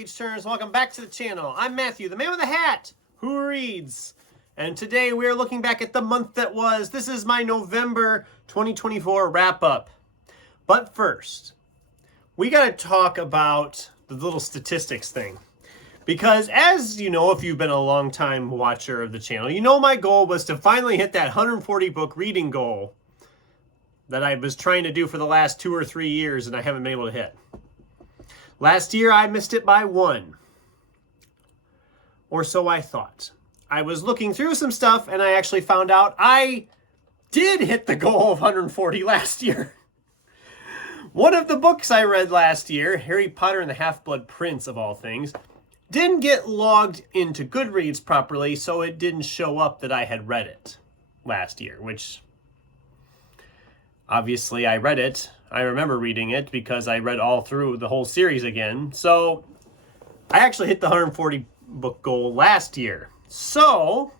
page turners. Welcome back to the channel. I'm Matthew, the man with the hat who reads. And today we are looking back at the month that was. This is my November 2024 wrap up. But first, we got to talk about the little statistics thing. Because as you know, if you've been a long time watcher of the channel, you know my goal was to finally hit that 140 book reading goal that I was trying to do for the last 2 or 3 years and I haven't been able to hit. Last year, I missed it by 1. Or so I thought. I was looking through some stuff, and I actually found out I did hit the goal of 140 last year. One of the books I read last year, Harry Potter and the Half-Blood Prince of all things, didn't get logged into Goodreads properly, so it didn't show up that I had read it last year, which obviously I read it. I remember reading it because I read all through the whole series again. So I actually hit the 140 book goal last year. So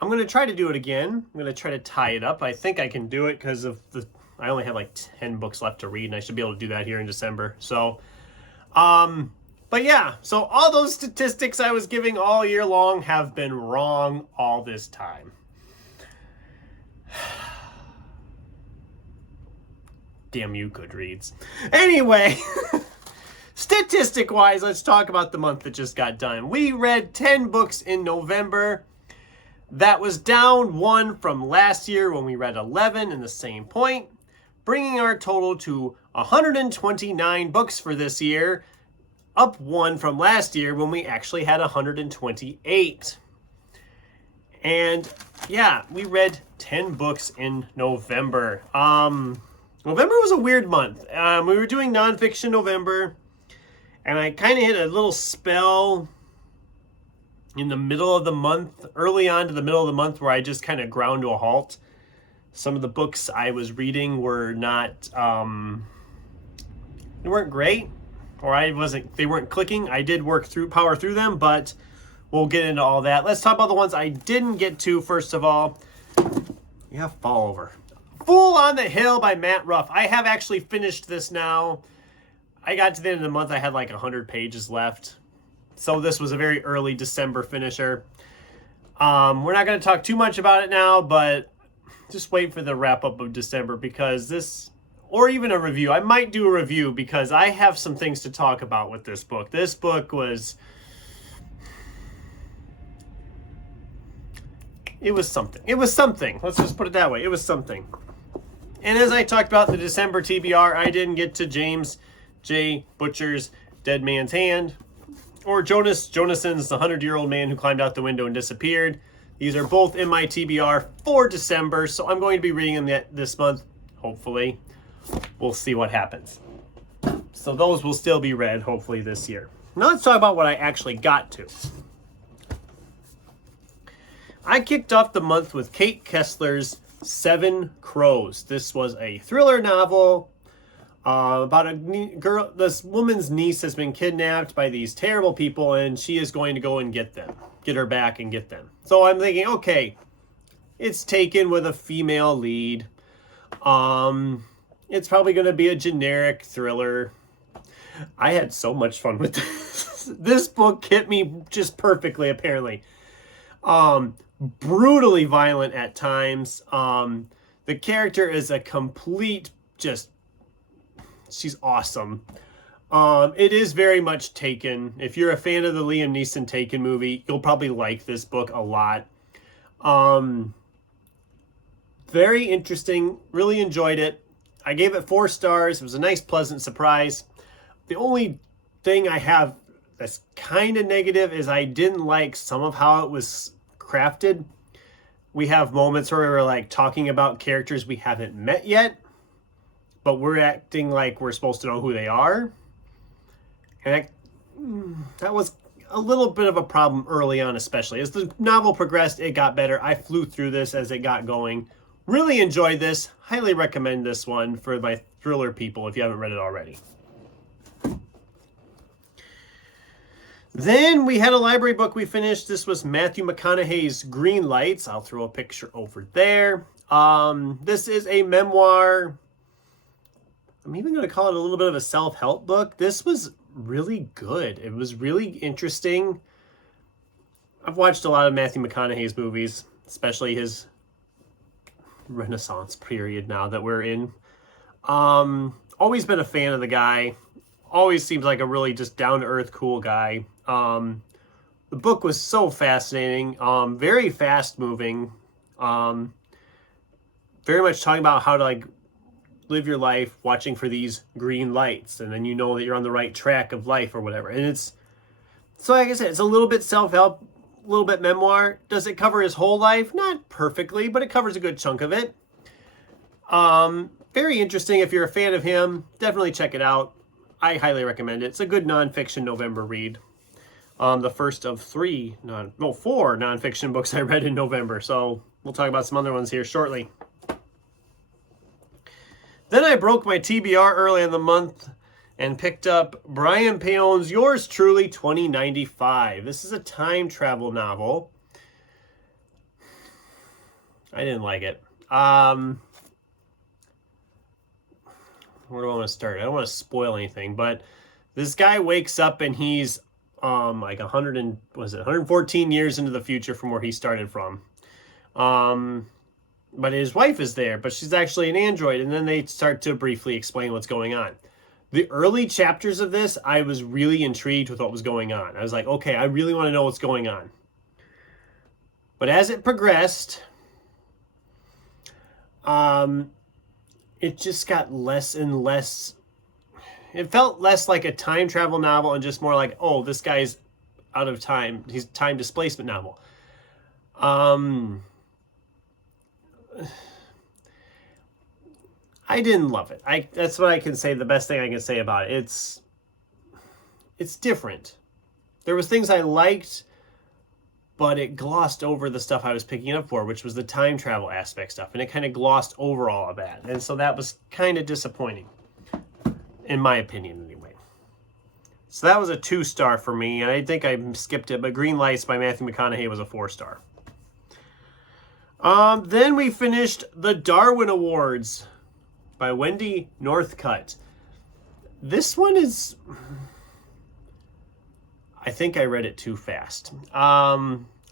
I'm going to try to do it again. I'm going to try to tie it up. I think I can do it because I only have like 10 books left to read and I should be able to do that here in December. So, but yeah, so all those statistics I was giving all year long have been wrong all this time. Damn you, Goodreads. Anyway, statistic-wise, let's talk about the month that just got done. We read 10 books in November. That was down 1 from last year when we read 11 in the same point, bringing our total to 129 books for this year, up 1 from last year when we actually had 128. And yeah, we read 10 books in November. November was a weird month. We were doing nonfiction November, and I kind of hit a little spell in the middle of the month, early on to the middle of the month, where I just kind of ground to a halt. Some of the books I was reading were not, they weren't great, or they weren't clicking. I did power through them, but we'll get into all that. Let's talk about the ones I didn't get to, first of all. Yeah, fall over. Fool on the Hill by Matt Ruff. I have actually finished this now. I got to the end of the month. I had like 100 pages left. So this was a very early December finisher. We're not going to talk too much about it now, but just wait for the wrap up of December because this, or even a review. I might do a review because I have some things to talk about with this book. This book was... It was something. It was something. Let's just put it that way. It was something. And as I talked about the December TBR, I didn't get to James J. Butcher's Dead Man's Hand or Jonason's The 100-Year-Old Man Who Climbed Out the Window and Disappeared. These are both in my TBR for December, so I'm going to be reading them this month, hopefully. We'll see what happens. So those will still be read, hopefully, this year. Now let's talk about what I actually got to. I kicked off the month with Kate Kessler's 7 Crows. This was a thriller novel about a girl. This woman's niece has been kidnapped by these terrible people, and she is going to go and get her back and get them. So I'm thinking, okay, it's taken with a female lead. It's probably going to be a generic thriller. I had so much fun with this. This book hit me just perfectly, apparently. Brutally violent at times. The character is a complete she's awesome. It is very much Taken. If you're a fan of the Liam Neeson Taken movie, you'll probably like this book a lot. Very interesting. Really enjoyed it. I gave it 4 stars. It was a nice, pleasant surprise. The only thing I have that's kind of negative is I didn't like some of how it was crafted. We have moments where we're like talking about characters we haven't met yet, but we're acting like we're supposed to know who they are. And that was a little bit of a problem early on, especially. As the novel progressed, it got better. I flew through this as it got going. Really enjoyed this. Highly recommend this one for my thriller people if you haven't read it already. Then we had a library book we finished. This was Matthew McConaughey's Green Lights. I'll throw a picture over there. This is a memoir I'm even going to call it a little bit of a self-help book. This was really good. It was really interesting. I've watched a lot of Matthew McConaughey's movies, especially his Renaissance period now that we're in. Always been a fan of the guy. Always seems like a really just down-to-earth, cool guy. The book was so fascinating, very fast-moving, very much talking about how to like live your life watching for these green lights, and then you know that you're on the right track of life or whatever. And it's, so like I said, it's a little bit self-help, a little bit memoir. Does it cover his whole life? Not perfectly, but it covers a good chunk of it. Very interesting. If you're a fan of him, definitely check it out. I highly recommend it. It's a good nonfiction November read. The first of four nonfiction books I read in November. So we'll talk about some other ones here shortly. Then I broke my TBR early in the month and picked up Brian Paon's Yours Truly 2095. This is a time travel novel. I didn't like it. Where do I want to start? I don't want to spoil anything, but this guy wakes up and he's like 114 years into the future from where he started from. But his wife is there, but she's actually an android, and then they start to briefly explain what's going on. The early chapters of this, I was really intrigued with what was going on. I was like, okay, I really want to know what's going on. But as it progressed, it just got less and less. It felt less like a time travel novel and just more like, oh, this guy's out of time. He's time displacement novel. I didn't love it. That's what I can say. The best thing I can say about it. It's different. There was things I liked, but it glossed over the stuff I was picking it up for, which was the time travel aspect stuff, and it kind of glossed over all of that, and so that was kind of disappointing, in my opinion, anyway. So that was a 2-star for me, and I think I skipped it, but Green Lights by Matthew McConaughey was a 4-star. Then we finished The Darwin Awards by Wendy Northcutt. This one is, I think I read it too fast.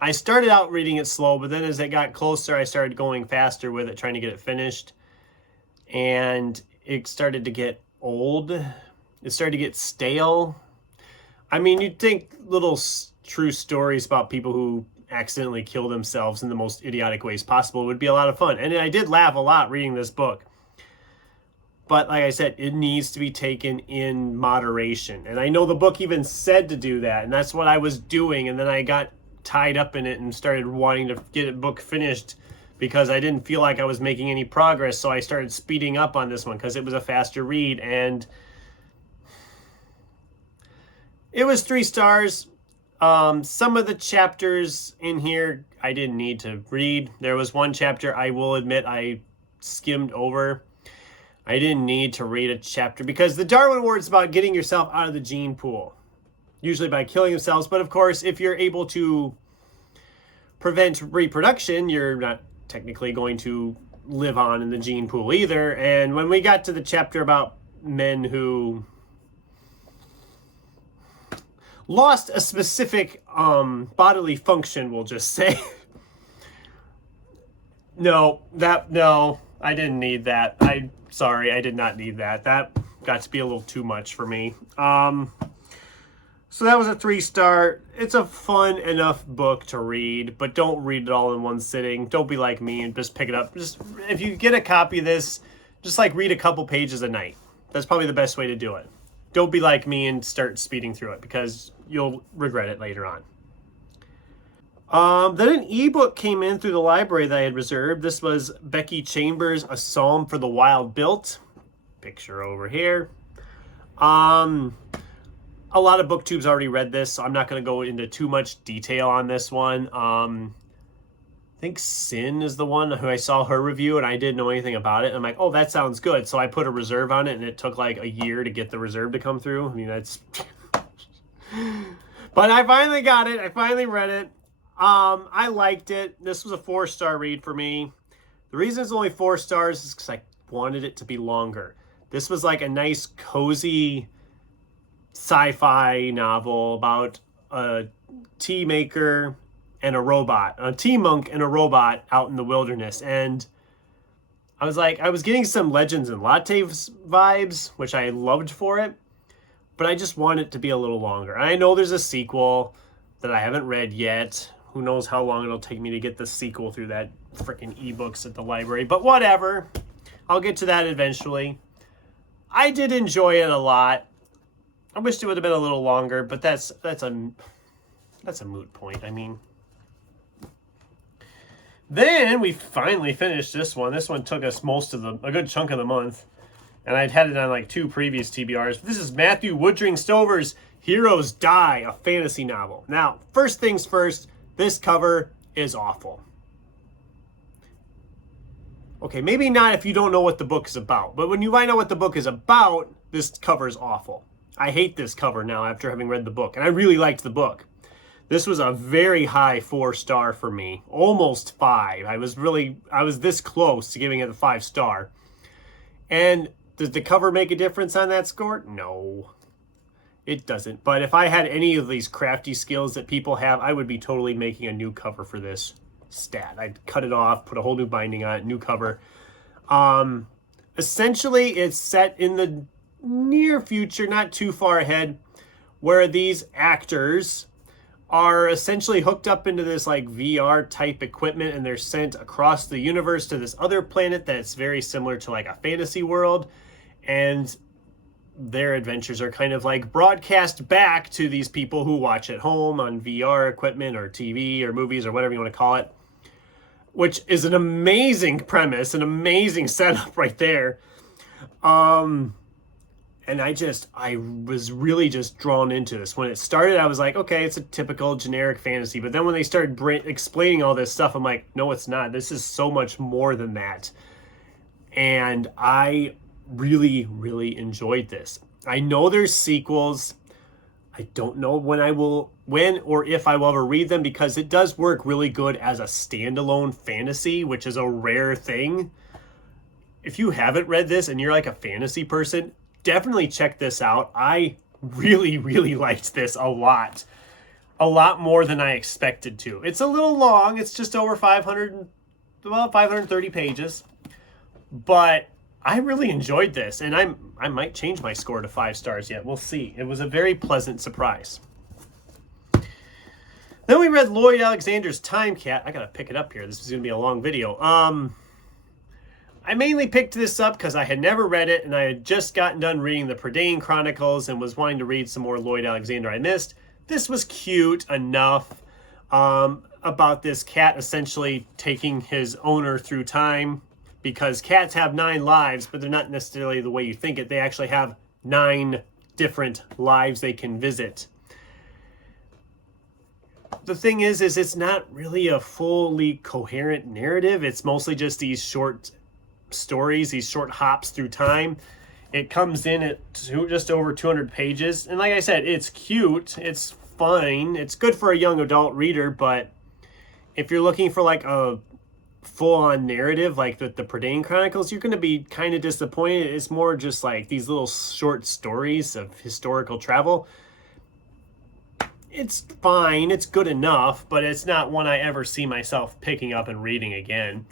I started out reading it slow, but then as it got closer, I started going faster with it, trying to get it finished. And it started to get old. It started to get stale. I mean, you'd think little true stories about people who accidentally kill themselves in the most idiotic ways possible would be a lot of fun. And I did laugh a lot reading this book. But like I said, it needs to be taken in moderation. And I know the book even said to do that, and that's what I was doing. And then I got tied up in it and started wanting to get the book finished because I didn't feel like I was making any progress. So I started speeding up on this one because it was a faster read. And it was 3 stars. Some of the chapters in here I didn't need to read. There was one chapter I will admit I skimmed over. I didn't need to read a chapter because the Darwin Award is about getting yourself out of the gene pool, usually by killing themselves. But of course, if you're able to prevent reproduction, you're not technically going to live on in the gene pool either. And when we got to the chapter about men who lost a specific bodily function, we'll just say, no, I didn't need that. Sorry, I did not need that. That got to be a little too much for me. So that was a 3-star. It's a fun enough book to read, but don't read it all in one sitting. Don't be like me and just pick it up. Just if you get a copy of this, just like read a couple pages a night. That's probably the best way to do it. Don't be like me and start speeding through it because you'll regret it later on. Then an ebook came in through the library that I had reserved. This was Becky Chambers' A Psalm for the Wild Built. Picture over here. A lot of booktubes already read this, so I'm not going to go into too much detail on this one. I think Sin is the one who I saw her review, and I didn't know anything about it. I'm like, oh, that sounds good. So I put a reserve on it, and it took like a year to get the reserve to come through. I mean, that's... But I finally got it. I finally read it. I liked it. This was a 4-star read for me. The reason it's only 4 stars is because I wanted it to be longer. This was like a nice, cozy sci-fi novel about a tea maker and a robot, a tea monk and a robot out in the wilderness. And I was like, I was getting some Legends and Lattes vibes, which I loved for it, but I just want it to be a little longer. I know there's a sequel that I haven't read yet. Who knows how long it'll take me to get the sequel through that freaking ebooks at the library, but whatever. I'll get to that eventually. I did enjoy it a lot. I wished it would have been a little longer, but that's a moot point. I mean, then we finally finished this one. This one took us a good chunk of the month, and I'd had it on like 2 previous TBRs. This is Matthew Woodring Stover's Heroes Die, a fantasy novel. Now, first things first, this cover is awful. Okay, maybe not if you don't know what the book is about, but when you find out what the book is about, this cover is awful. I hate this cover now after having read the book, and I really liked the book. This was a very high 4-star for me, almost 5. I was this close to giving it a 5-star. And does the cover make a difference on that score? No, it doesn't. But if I had any of these crafty skills that people have, I would be totally making a new cover for this stat. I'd cut it off, put a whole new binding on it, new cover. Essentially, it's set in the near future, not too far ahead, where these actors are essentially hooked up into this like VR type equipment, and they're sent across the universe to this other planet that's very similar to like a fantasy world, and their adventures are kind of like broadcast back to these people who watch at home on VR equipment or TV or movies or whatever you want to call it, which is an amazing premise, an amazing setup right there. And I was really just drawn into this. When it started, I was like, okay, it's a typical generic fantasy. But then when they started explaining all this stuff, I'm like, no, it's not. This is so much more than that. And I really, really enjoyed this. I know there's sequels. I don't know when or if I will ever read them, because it does work really good as a standalone fantasy, which is a rare thing. If you haven't read this and you're like a fantasy person, definitely check this out. I really, really liked this a lot more than I expected to. It's a little long. It's just over 530 pages, but I really enjoyed this, and I might change my score to 5 stars yet. We'll see. It was a very pleasant surprise. Then we read Lloyd Alexander's Time Cat. I gotta pick it up here. This is gonna be a long video. I mainly picked this up because I had never read it, and I had just gotten done reading the Prydain Chronicles and was wanting to read some more Lloyd Alexander I missed. This was cute enough, about this cat essentially taking his owner through time, because cats have 9 lives, but they're not necessarily the way you think it. They actually have 9 different lives they can visit. The thing is it's not really a fully coherent narrative. It's mostly just these short stories, these short hops through time. It comes in at just over 200 pages. And like I said, it's cute. It's fine. It's good for a young adult reader, but if you're looking for like a full-on narrative like the Prydain Chronicles, you're going to be kind of disappointed. It's more just like these little short stories of historical travel. It's fine. It's good enough, but it's not one I ever see myself picking up and reading again.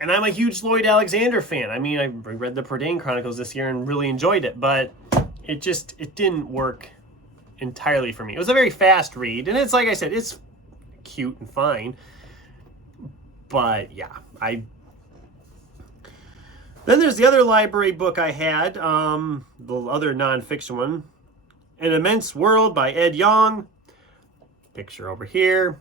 And I'm a huge Lloyd Alexander fan. I mean, I read the Prydain Chronicles this year and really enjoyed it, but it didn't work entirely for me. It was a very fast read, and it's like I said, it's cute and fine. But yeah, then there's the other library book I had, the other nonfiction one, An Immense World by Ed Yong. Picture over here.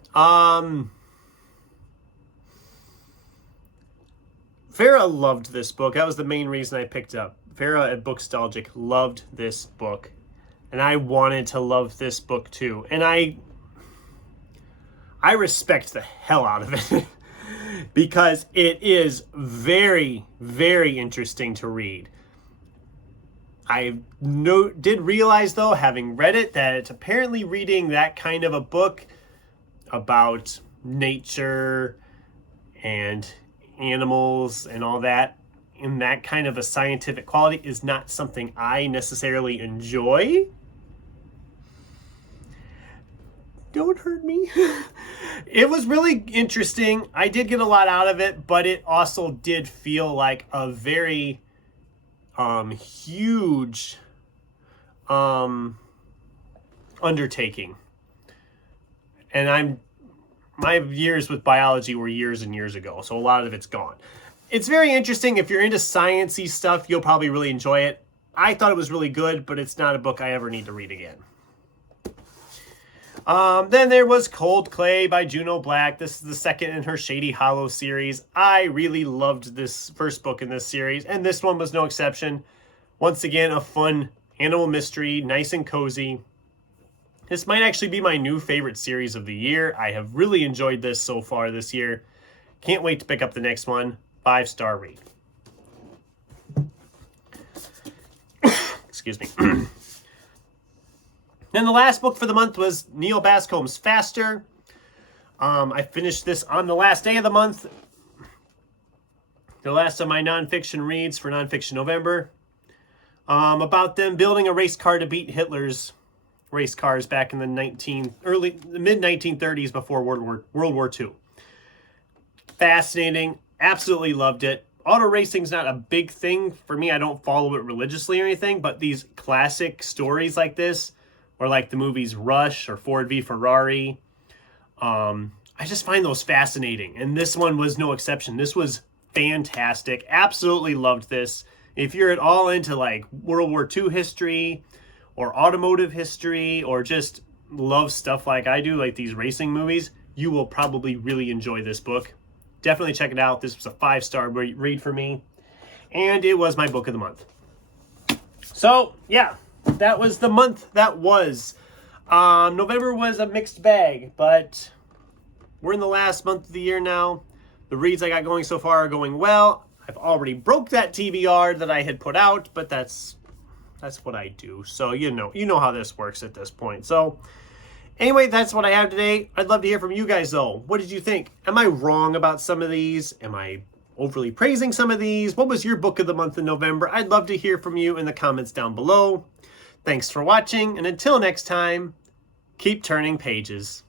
Farah loved this book. That was the main reason I picked it up. Farah at Bookstalgic loved this book, and I wanted to love this book too. And I respect the hell out of it because it is very, very interesting to read. I did realize, though, having read it, that it's apparently reading that kind of a book about nature and animals and all that in that kind of a scientific quality is not something I necessarily enjoy. Don't hurt me. It was really interesting. I did get a lot out of it, but it also did feel like a very huge undertaking. And my years with biology were years and years ago, so a lot of it's gone. It's very interesting. If you're into science-y stuff, you'll probably really enjoy it. I thought it was really good, but it's not a book I ever need to read again. Then there was Cold Clay by Juno Black. This is the second in her Shady Hollow series. I really loved this first book in this series, and this one was no exception. Once again, a fun animal mystery, nice and cozy. This might actually be my new favorite series of the year. I have really enjoyed this so far this year. Can't wait to pick up the next one. 5-star read. Excuse me. And the last book for the month was Neil Bascom's Faster. I finished this on the last day of the month. The last of my nonfiction reads for Nonfiction November. About them building a race car to beat Hitler's race cars back in the mid-1930s before World War II. Fascinating. Absolutely loved it. Auto racing's not a big thing for me. I don't follow it religiously or anything, but these classic stories like this, or like the movies Rush or Ford v Ferrari, I just find those fascinating. And this one was no exception. This was fantastic. Absolutely loved this. If you're at all into like World War II history or automotive history, or just love stuff like I do, like these racing movies, you will probably really enjoy this book. Definitely check it out. This was a 5-star read for me, and it was my book of the month. So yeah, that was the month that was. November was a mixed bag, but we're in the last month of the year now. The reads I got going so far are going well. I've already broke that TBR that I had put out, but that's what I do. So you know how this works at this point. So anyway, that's what I have today. I'd love to hear from you guys though. What did you think? Am I wrong about some of these? Am I overly praising some of these? What was your book of the month in November? I'd love to hear from you in the comments down below. Thanks for watching, and until next time, keep turning pages.